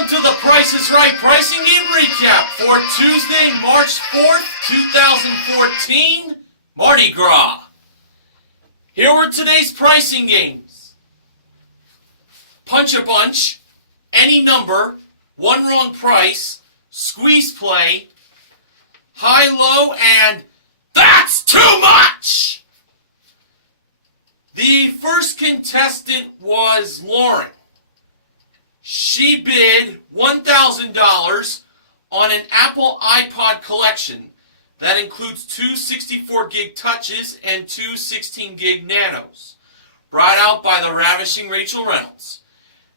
Welcome to the Price is Right pricing game recap for Tuesday, March 4th, 2014, Mardi Gras. Here were today's pricing games. Punch a Bunch, Any Number, One Wrong Price, Squeeze Play, High Low, and That's Too Much! The first contestant was Lauren. She bid $1,000 on an Apple iPod collection that includes two 64-gig touches and two 16-gig nanos, brought out by the ravishing Rachel Reynolds.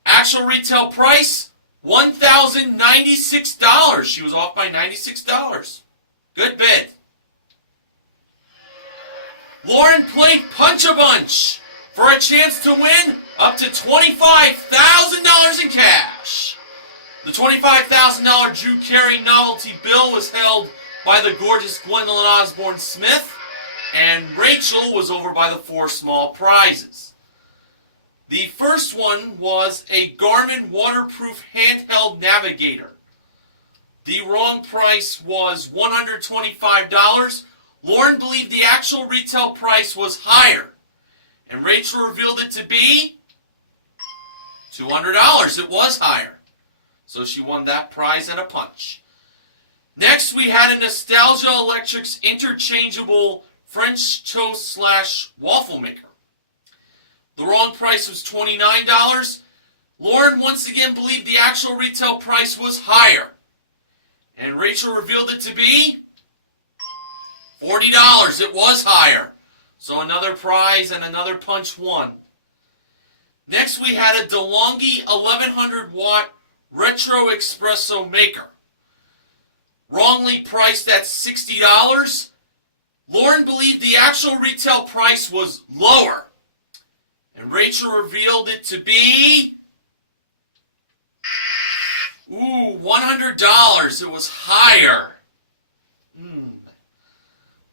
Actual retail price, $1,096. She was off by $96. Good bid. Lauren played Punch a Bunch for a chance to win up to $25,000 in cash. The $25,000 Drew Carey novelty bill was held by the gorgeous Gwendolyn Osborne Smith, and Rachel was over by the four small prizes. The first one was a Garmin waterproof handheld navigator. The wrong price was $125. Lauren believed the actual retail price was higher, and Rachel revealed it to be $200. It was higher. So she won that prize at a punch. Next, we had a Nostalgia Electrics interchangeable French toast / waffle maker. The wrong price was $29. Lauren once again believed the actual retail price was higher, and Rachel revealed it to be $40. It was higher. So another prize and another punch won. Next we had a DeLonghi 1100 watt retro espresso maker. Wrongly priced at $60. Lauren believed the actual retail price was lower, and Rachel revealed it to be $100. It was higher.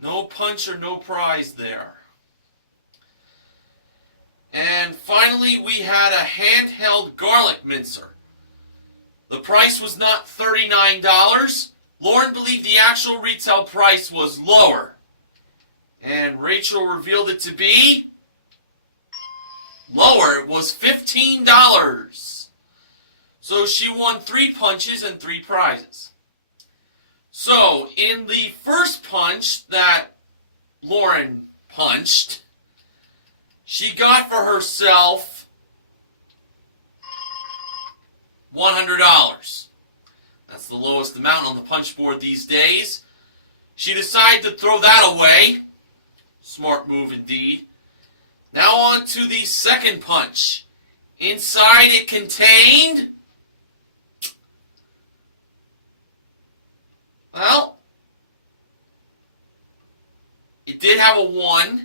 No punch or no prize there. And finally, we had a handheld garlic mincer. The price was not $39. Lauren believed the actual retail price was lower, and Rachel revealed it to be lower. It was $15. So she won 3 punches and 3 prizes. So, in the first punch that Lauren punched, she got for herself $100. That's the lowest amount on the punch board these days. She decided to throw that away. Smart move indeed. Now on to the second punch. Inside it contained, well, it did have a 1.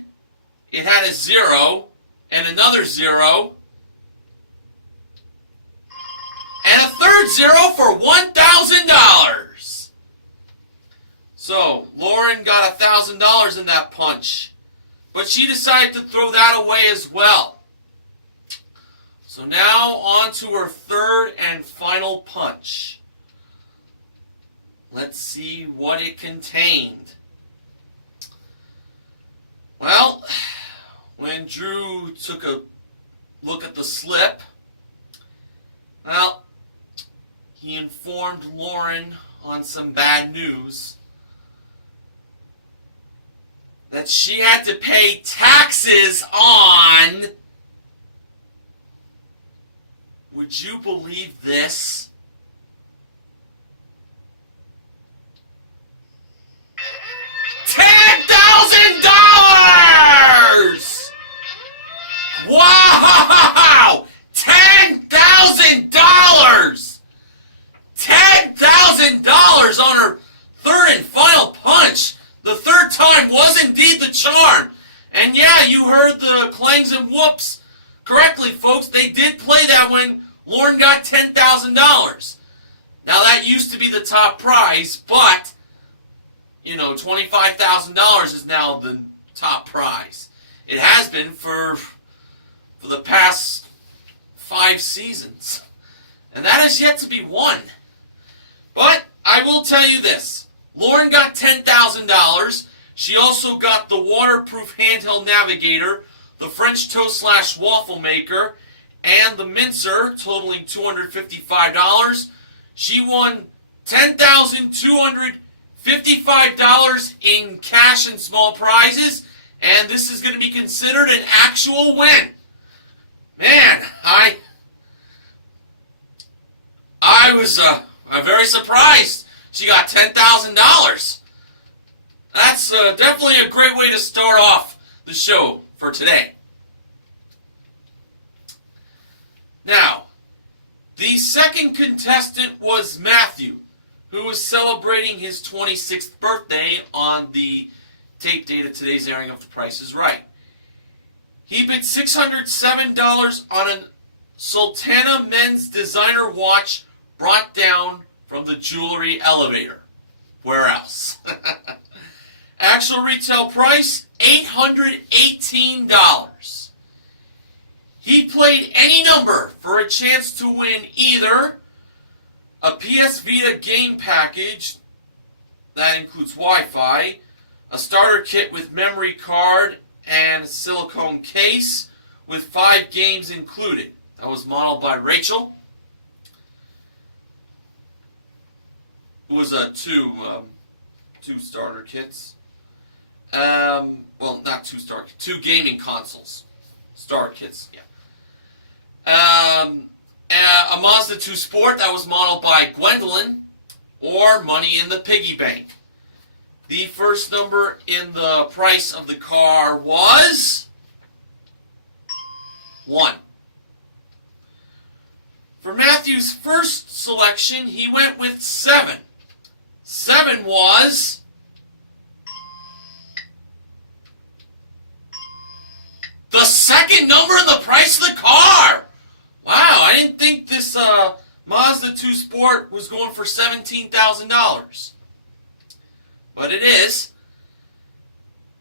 It had a 0, and another 0, and a third 0 for $1,000. So, Lauren got $1,000 in that punch, but she decided to throw that away as well. So now on to her third and final punch. Let's see what it contained. Well, when Drew took a look at the slip, well, he informed Lauren on some bad news that she had to pay taxes on, would you believe this? $10,000! Wow! $10,000! $10,000 on her third and final punch. The third time was indeed the charm. And yeah, you heard the clangs and whoops correctly, folks. They did play that when Lauren got $10,000. Now that used to be the top prize, but $25,000 is now the top prize. It has been for the past 5 seasons. And that is yet to be won. But I will tell you this. Lauren got $10,000. She also got the waterproof handheld navigator, the French toast / waffle maker, and the mincer, totaling $255. She won $10,255 in cash and small prizes, and this is going to be considered an actual win. Man, I was very surprised she got $10,000. That's definitely a great way to start off the show for today. Now, the second contestant was Matthew, who was celebrating his 26th birthday on the tape date of today's airing of The Price is Right. He bid $607 on a Sultana men's designer watch brought down from the jewelry elevator. Where else? Actual retail price, $818. He played any number for a chance to win either a PS Vita game package, that includes Wi-Fi, a starter kit with memory card and a silicone case with 5 games included. That was modeled by Rachel. It was two starter kits. Well, not two starter kits, 2 gaming consoles. Starter kits, yeah. A Mazda 2 Sport that was modeled by Gwendolyn, or money in the piggy bank. The first number in the price of the car was 1. For Matthew's first selection, he went with 7. 7 was the second number in the price of the car. Wow, I didn't think this Mazda 2 Sport was going for $17,000. But it is.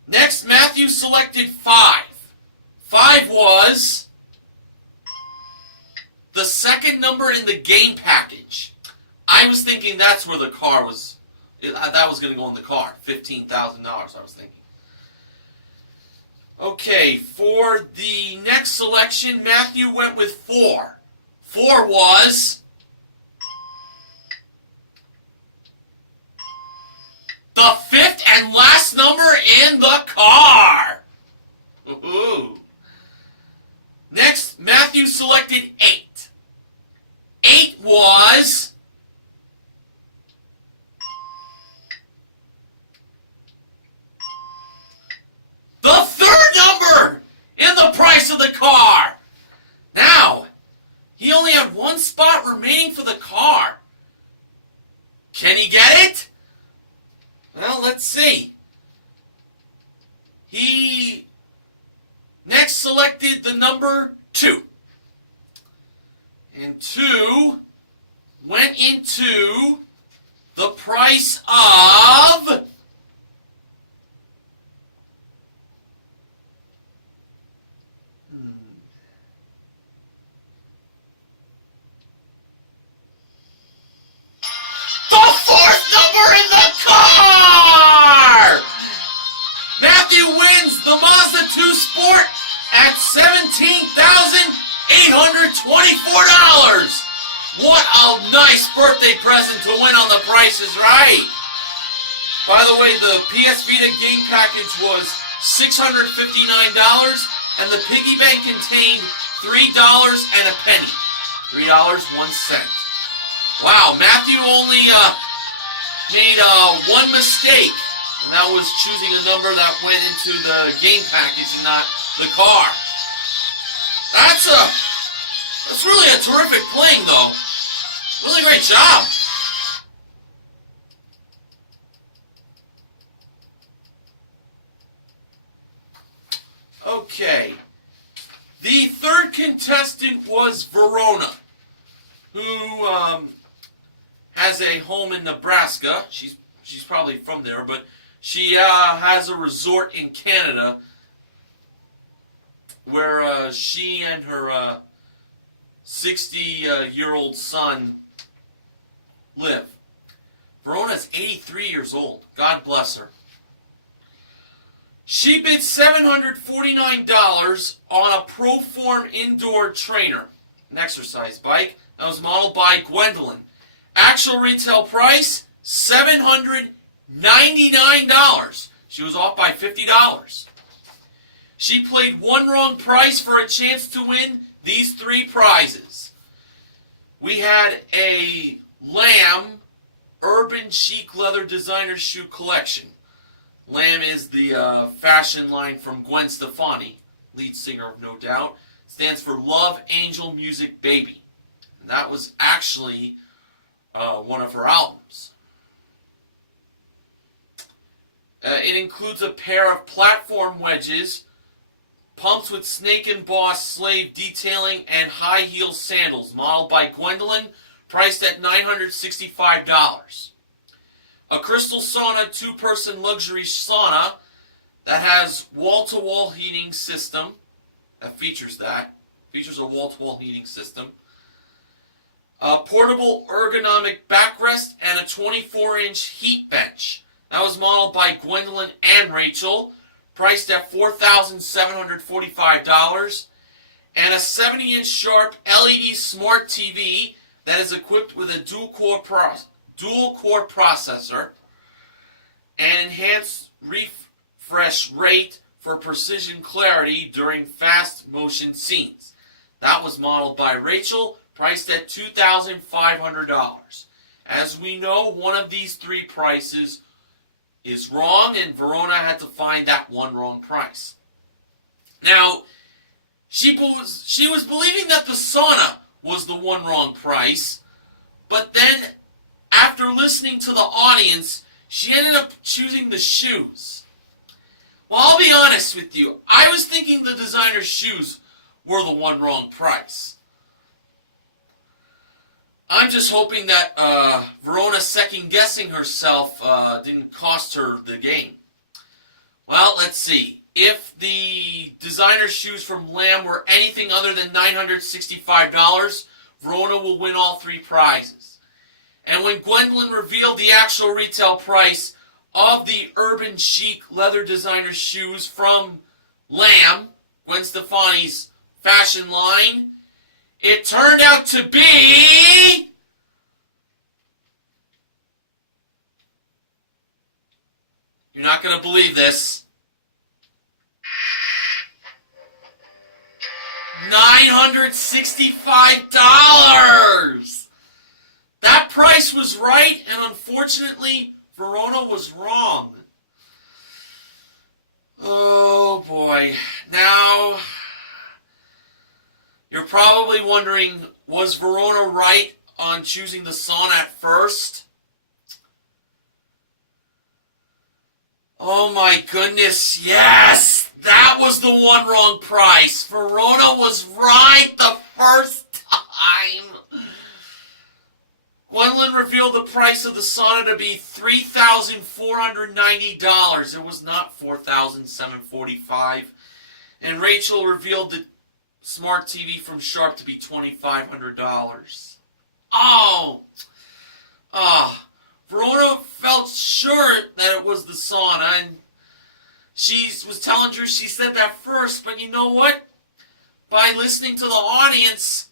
Next, Matthew selected 5. 5 was the second number in the game package. I was thinking that's where the car was. That was going to go in the car. $15,000, I was thinking. Okay, for the next selection, Matthew went with 4. 4 was the 5th and last number in the car. Woohoo. Next, Matthew selected 8. 8 was the third number in the price of the car. Now, he only had 1 spot remaining for the car. Can he get it? Well, let's see. He next selected the number 2. And 2 went into the price of the 4th number in the car! Matthew wins the Mazda 2 Sport at $17,824. What a nice birthday present to win on The Price is Right. By the way, the PS Vita game package was $659, and the piggy bank contained $3 and a penny. $3.01. Wow, Matthew only made 1 mistake, and that was choosing a number that went into the game package and not the car. That's really a terrific playing, though. Really great job. Okay. The third contestant was Verona, who has a home in Nebraska. She's probably from there, but she has a resort in Canada where she and her 60-year-old son live. Verona's 83 years old. God bless her. She bid $749 on a Proform indoor trainer, an exercise bike that was modeled by Gwendolyn. Actual retail price, $799. She was off by $50. She played one wrong price for a chance to win these three prizes. We had a Lamb Urban Chic Leather Designer Shoe Collection. Lamb is the fashion line from Gwen Stefani, lead singer of No Doubt. Stands for Love Angel Music Baby. And that was actually one of her albums. It includes a pair of platform wedges, pumps with snake and boss slave detailing, and high heel sandals, modeled by Gwendolyn, priced at $965. A crystal sauna 2-person luxury sauna that has wall-to-wall heating system. Features a wall-to-wall heating system. A portable ergonomic backrest and a 24-inch heat bench. That was modeled by Gwendolyn and Rachel, priced at $4,745. And a 70-inch Sharp LED smart TV that is equipped with a dual-core processor and enhanced refresh rate for precision clarity during fast motion scenes. That was modeled by Rachel, priced at $2,500. As we know, one of these three prices is wrong, and Verona had to find that one wrong price. Now, she was believing that the sauna was the one wrong price, but then after listening to the audience, she ended up choosing the shoes. Well, I'll be honest with you. I was thinking the designer shoes were the one wrong price. I'm just hoping that Verona second-guessing herself didn't cost her the game. Well, let's see. If the designer shoes from Lamb were anything other than $965, Verona will win all three prizes. And when Gwendolyn revealed the actual retail price of the Urban Chic leather designer shoes from Lamb, Gwen Stefani's fashion line, it turned out to be you're not going to believe this, $965. That price was right, and unfortunately, Verona was wrong. Oh boy. Now, you're probably wondering, was Verona right on choosing the sauna at first? Oh my goodness, yes! That was the one wrong price. Verona was right the first time. Gwendolyn revealed the price of the sauna to be $3,490. It was not $4,745. And Rachel revealed the smart TV from Sharp to be $2,500. Verona felt sure that it was the sauna, and she was telling Drew she said that first, but you know what? By listening to the audience,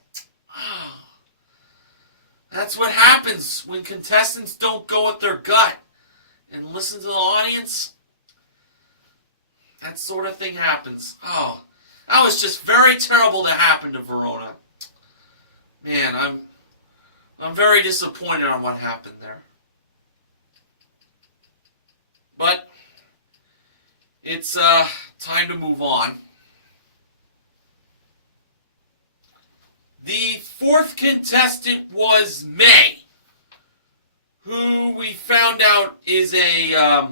that's what happens when contestants don't go with their gut and listen to the audience. That sort of thing happens. That was just very terrible to happen to Verona. Man, I'm very disappointed on what happened there. But it's time to move on. The fourth contestant was May, who we found out is a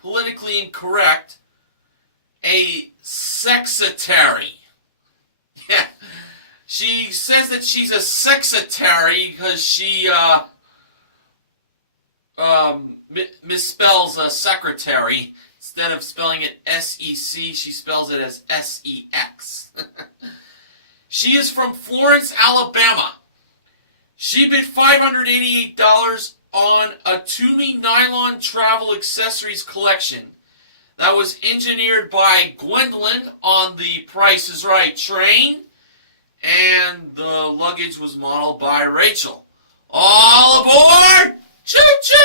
politically incorrect, a sexitary. Yeah, she says that she's a sexitary because she misspells secretary. Instead of spelling it S-E-C, she spells it as S-E-X. She is from Florence, Alabama. She bid $588 on a Toomey nylon travel accessories collection that was engineered by Gwendolyn on the Price is Right train, and the luggage was modeled by Rachel. All aboard! Choo-choo!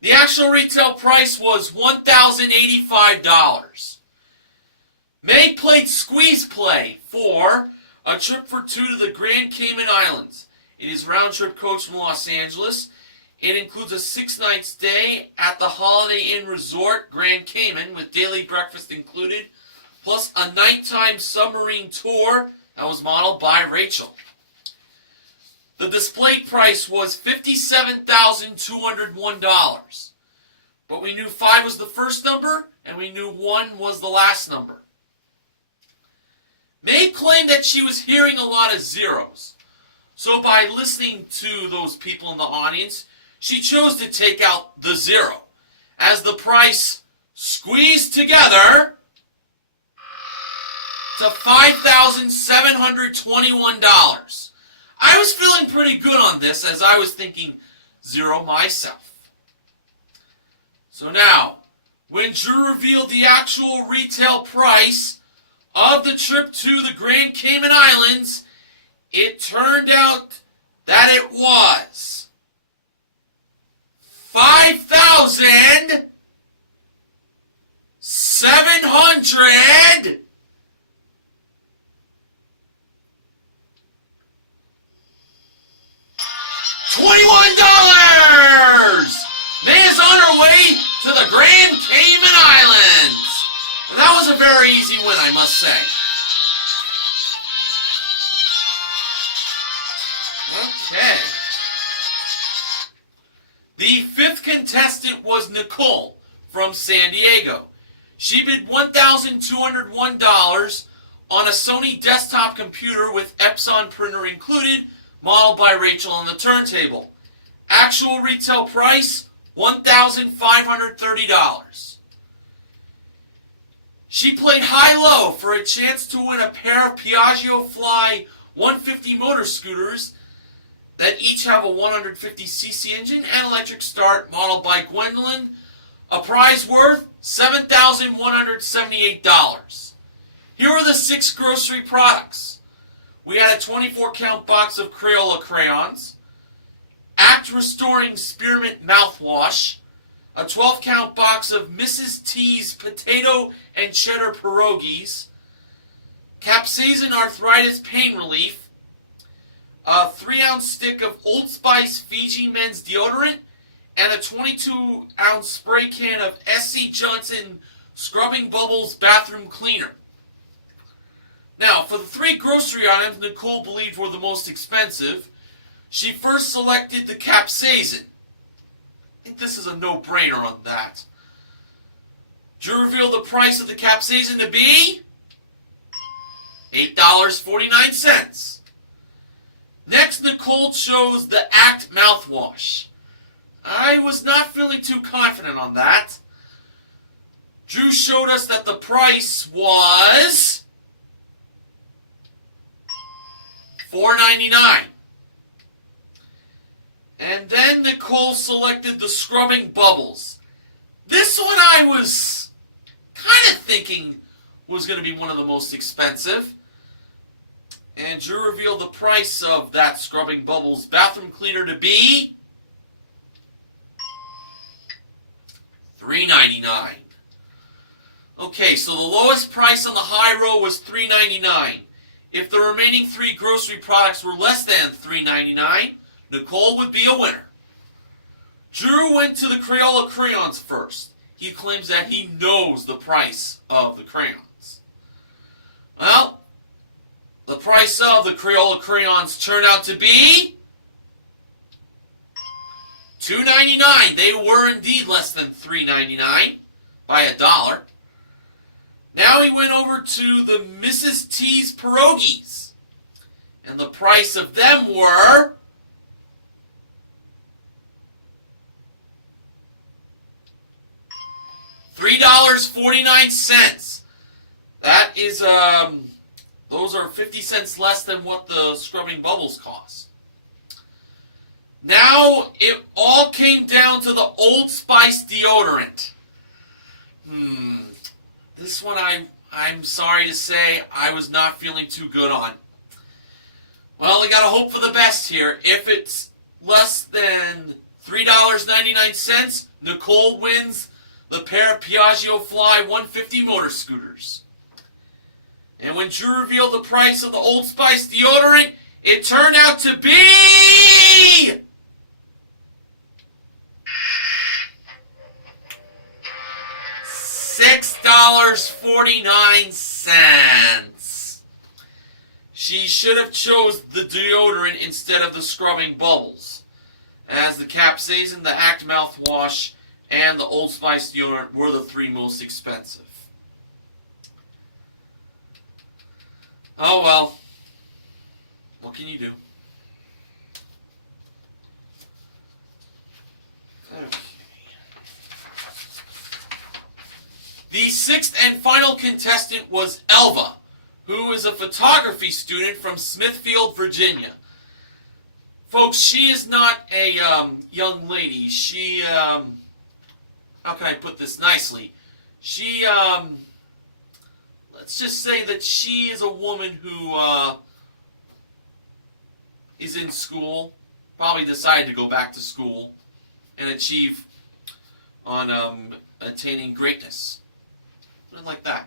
The actual retail price was $1,085. May played Squeeze Play for a trip for two to the Grand Cayman Islands. It is round-trip coach from Los Angeles. It includes a 6-night stay at the Holiday Inn Resort Grand Cayman with daily breakfast included, plus a nighttime submarine tour that was modeled by Rachel. The display price was $57,201. But we knew 5 was the first number, and we knew 1 was the last number. May claimed that she was hearing a lot of zeros. So by listening to those people in the audience, she chose to take out the 0, as the price squeezed together to $5,721. I was feeling pretty good on this, as I was thinking 0 myself. So now, when Drew revealed the actual retail price of the trip to the Grand Cayman Islands, it turned out that it was $5,700 $21! May is on her way to the Grand Cayman Islands. And that was a very easy win, I must say. Okay. The 5th contestant was Nicole from San Diego. She bid $1,201 on a Sony desktop computer with Epson printer included, modeled by Rachel on the turntable. Actual retail price, $1,530. She played high-low for a chance to win a pair of Piaggio Fly 150 motor scooters that each have a 150cc engine and electric start, modeled by Gwendolyn. A prize worth $7,178. Here are the 6 grocery products. We had a 24-count box of Crayola crayons, Act Restoring Spearmint mouthwash, a 12-count box of Mrs. T's potato and cheddar pierogies, Capsaicin Arthritis Pain Relief, a 3-ounce stick of Old Spice Fiji Men's Deodorant, and a 22-ounce spray can of S.C. Johnson Scrubbing Bubbles Bathroom Cleaner. Now, for the 3 grocery items Nicole believed were the most expensive, she first selected the capsaicin. I think this is a no-brainer on that. Drew revealed the price of the capsaicin to be $8.49. Next, Nicole chose the Act mouthwash. I was not feeling too confident on that. Drew showed us that the price was $4.99. And then Nicole selected the Scrubbing Bubbles. This one I was kind of thinking was going to be one of the most expensive. And Drew revealed the price of that Scrubbing Bubbles bathroom cleaner to be $3.99. Okay, so the lowest price on the high row was $3.99. If the remaining 3 grocery products were less than $3.99, Nicole would be a winner. Drew went to the Crayola crayons first. He claims that he knows the price of the crayons. Well, the price of the Crayola crayons turned out to be $2.99. They were indeed less than $3.99 by $1. Now he went over to the Mrs. T's pierogies. And the price of them were $3.49. That is Those are 50 cents less than what the scrubbing bubbles cost. Now, it all came down to the Old Spice deodorant. This one I'm sorry to say I was not feeling too good on. Well, we gotta hope for the best here. If it's less than $3.99, Nicole wins the pair of Piaggio Fly 150 motor scooters. And when Drew revealed the price of the Old Spice deodorant, it turned out to be $6.49. She should have chose the deodorant instead of the scrubbing bubbles, as the capsaicin, the Act mouthwash, and the Old Spice deodorant were the three most expensive. Oh well, what can you do? Okay. The sixth and final contestant was Elva, who is a photography student from Smithfield, Virginia. Folks, she is not a young lady. She, how can I put this nicely? She, let's just say that she is a woman who is in school, probably decided to go back to school and achieve on attaining greatness. Something like that.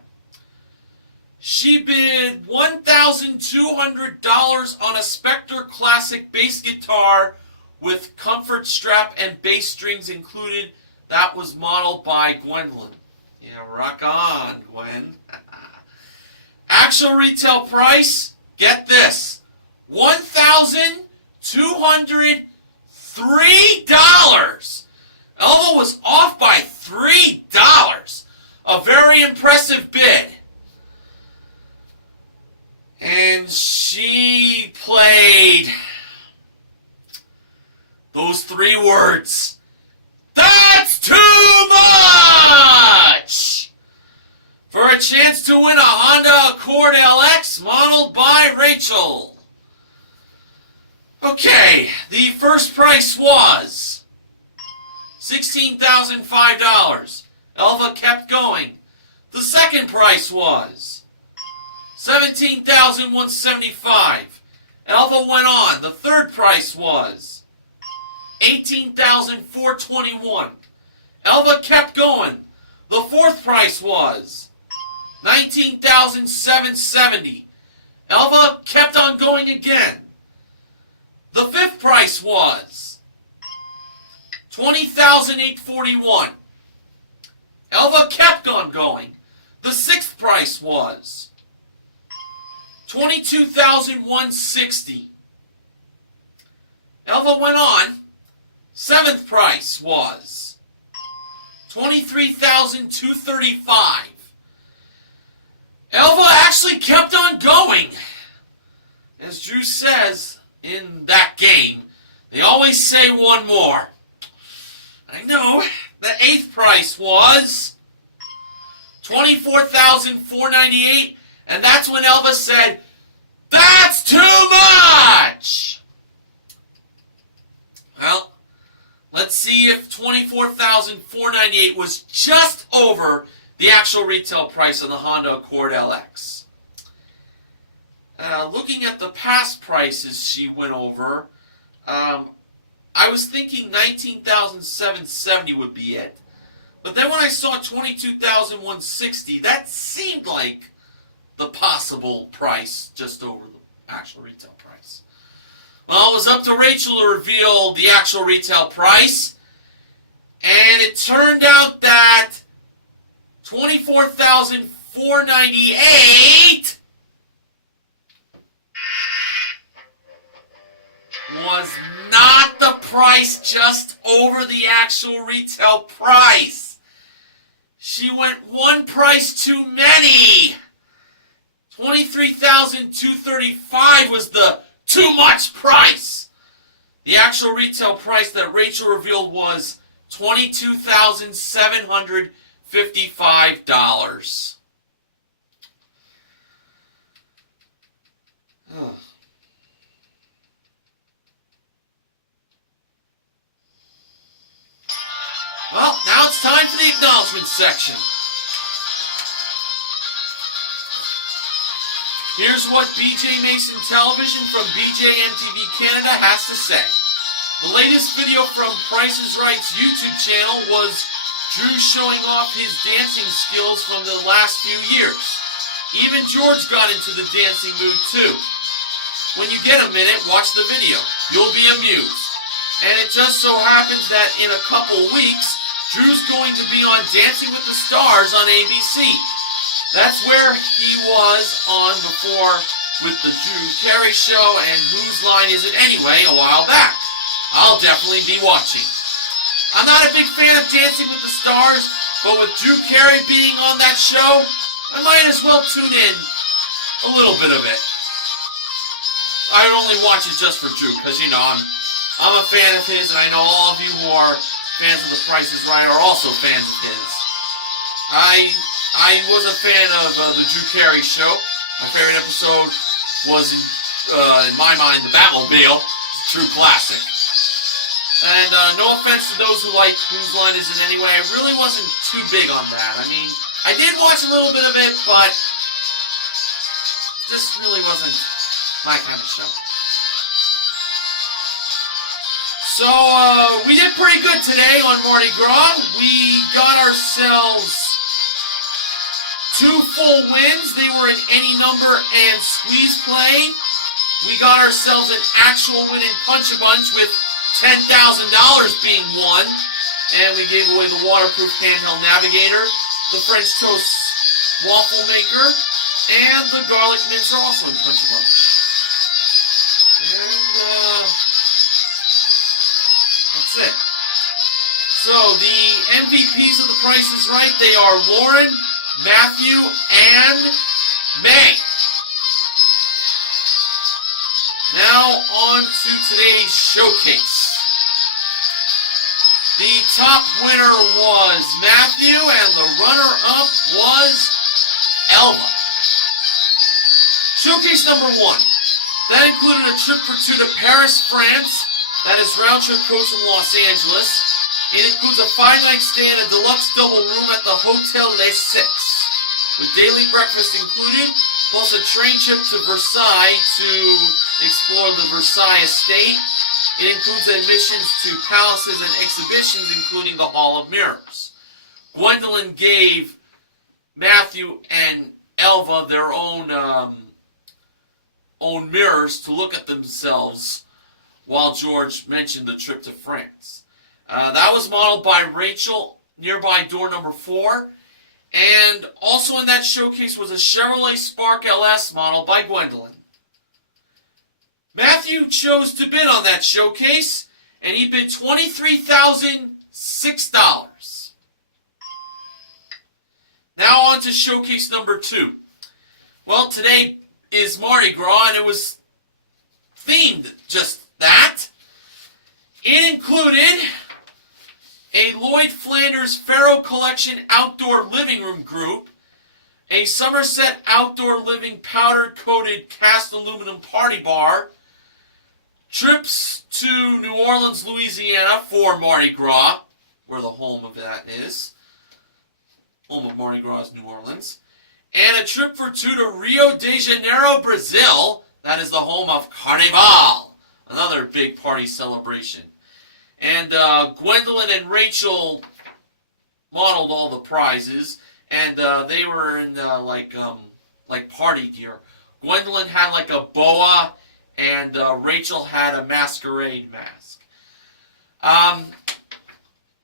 She bid $1,200 on a Spectre Classic bass guitar with comfort strap and bass strings included. That was modeled by Gwendolyn. Yeah, rock on, Gwen. Actual retail price, get this, $1,203. Elva was off by $3. A very impressive bid. And she played those three words. That's too much! For a chance to win a Honda Accord LX modeled by Rachel. Okay, the first price was $16,005. Elva kept going. The second price was $17,175. Elva went on. The third price was $18,421. Elva kept going. The fourth price was $19,770. Elva kept on going again. The fifth price was $20,841. Elva kept on going. The sixth price was $22,160. Elva went on. Seventh price was $23,235. Elva actually kept on going. As Drew says in that game, they always say one more. I know. The eighth price was $24,498, and that's when Elva said, "That's too much!" Well, let's see if $24,498 was just over the actual retail price on the Honda Accord LX. Looking at the past prices she went over, I was thinking $19,770 would be it. But then when I saw $22,160, that seemed like the possible price just over the actual retail price. Well, it was up to Rachel to reveal the actual retail price. And it turned out that $24,498 was not the price just over the actual retail price. She went one price too many. $23,235 was the too much price. The actual retail price that Rachel revealed was $22,755. Well, now it's time for the acknowledgement section. Here's what BJ Mason Television from BJMTV Canada has to say. The latest video from Price is Right's YouTube channel was Drew showing off his dancing skills from the last few years. Even George got into the dancing mood too. When you get a minute, watch the video. You'll be amused. And it just so happens that in a couple weeks, Drew's going to be on Dancing with the Stars on ABC. That's where he was on before with the Drew Carey Show and Whose Line Is It Anyway a while back. I'll definitely be watching. I'm not a big fan of Dancing with the Stars, but with Drew Carey being on that show, I might as well tune in a little bit of it. I only watch it just for Drew, because, you know, I'm a fan of his, and I know all of you who are fans of The Price is Right are also fans of his. I was a fan of the Drew Carey Show. My favorite episode was, in my mind, the Batmobile. It's a true classic. And no offense to those who like Whose Line Is It Anyway, I really wasn't too big on that. I mean, I did watch a little bit of it, but just really wasn't my kind of show. So, we did pretty good today on Mardi Gras. We got ourselves 2 full wins. They were in any number and squeeze play. We got ourselves an actual win in Punch-a-Bunch with $10,000 being won. And we gave away the waterproof handheld navigator, the French toast waffle maker, and the garlic mince are also in Punch-a-Bunch. And, that's it. So, the MVPs of The Price is Right, they are Lauren, Matthew, and May. Now, on to today's showcase. The top winner was Matthew, and the runner-up was Elva. Showcase number 1. That included a trip for 2 to Paris, France. That is round-trip coach from Los Angeles. It includes a 5-night stay in a deluxe double room at the Hotel Les Six, with daily breakfast included, plus a train trip to Versailles to explore the Versailles estate. It includes admissions to palaces and exhibitions, including the Hall of Mirrors. Gwendolyn gave Matthew and Elva their own mirrors to look at themselves, while George mentioned the trip to France. That was modeled by Rachel, nearby door number 4. And also in that showcase was a Chevrolet Spark LS modeled by Gwendolyn. Matthew chose to bid on that showcase, and he bid $23,006. Now on to showcase number 2. Well, today is Mardi Gras, and it was themed just that. It included a Lloyd Flanders Faro Collection outdoor living room group, a Somerset outdoor living powder-coated cast aluminum party bar, trips to New Orleans, Louisiana for Mardi Gras, where the home of that is. Home of Mardi Gras is New Orleans. And a trip for 2 to Rio de Janeiro, Brazil. That is the home of Carnival, another big party celebration. And Gwendolyn and Rachel modeled all the prizes, and they were in like party gear. Gwendolyn had like a boa, and Rachel had a masquerade mask.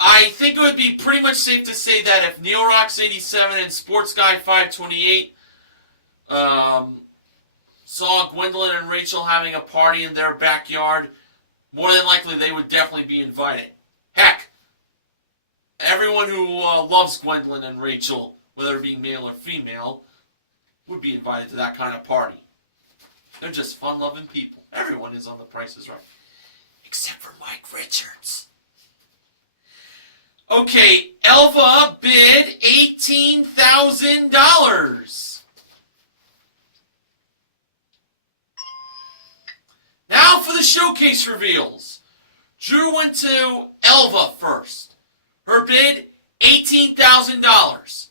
I think it would be pretty much safe to say that if Neil Rocks 87 and Sports Guy 528 saw Gwendolyn and Rachel having a party in their backyard, more than likely they would definitely be invited. Heck, everyone who loves Gwendolyn and Rachel, whether it be male or female, would be invited to that kind of party. They're just fun-loving people. Everyone is on The Price is Right. Except for Mike Richards. Okay, Elva bid $18,000. Now for the showcase reveals. Drew went to Elva first. Her bid, $18,000.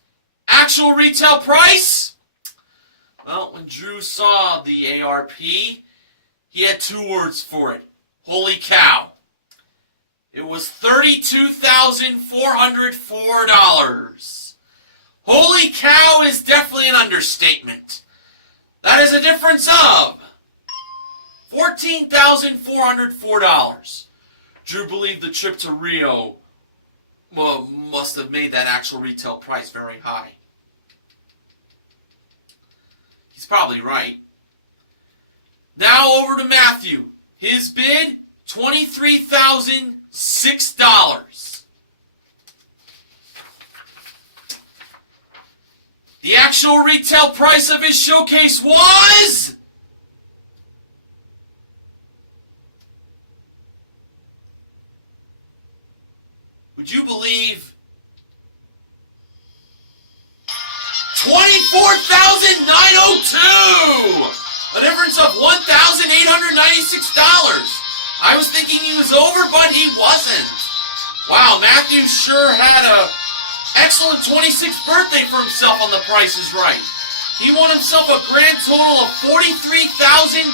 Actual retail price? Well, when Drew saw the ARP, he had two words for it. Holy cow. It was $32,404. Holy cow is definitely an understatement. That is a difference of $14,404. Drew believed the trip to Rio must have made that actual retail price very high. He's probably right. Now over to Matthew. His bid, $23,006. The actual retail price of his showcase was... Would you believe... $24,902! A difference of $1,896. I was thinking he was over, but he wasn't. Wow, Matthew sure had a excellent 26th birthday for himself on The Price is Right. He won himself a grand total of $43,544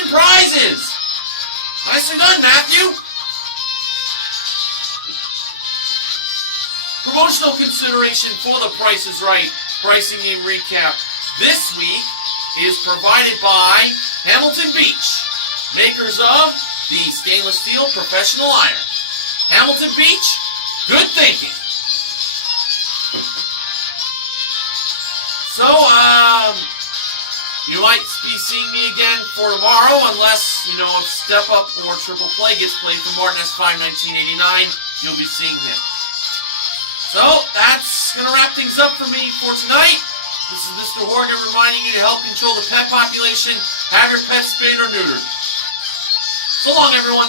in prizes. Nicely done, Matthew. Promotional consideration for The Price is Right pricing game recap this week is provided by Hamilton Beach, makers of the stainless steel professional iron. Hamilton Beach, good thinking. So, you might be seeing me again for tomorrow, unless, if Step Up or Triple Play gets played for Martin S5 1989, you'll be seeing him. So, that's going to wrap things up for me for tonight. This is Mr. Horgan reminding you to help control the pet population. Have your pets spayed or neutered. So long, everyone.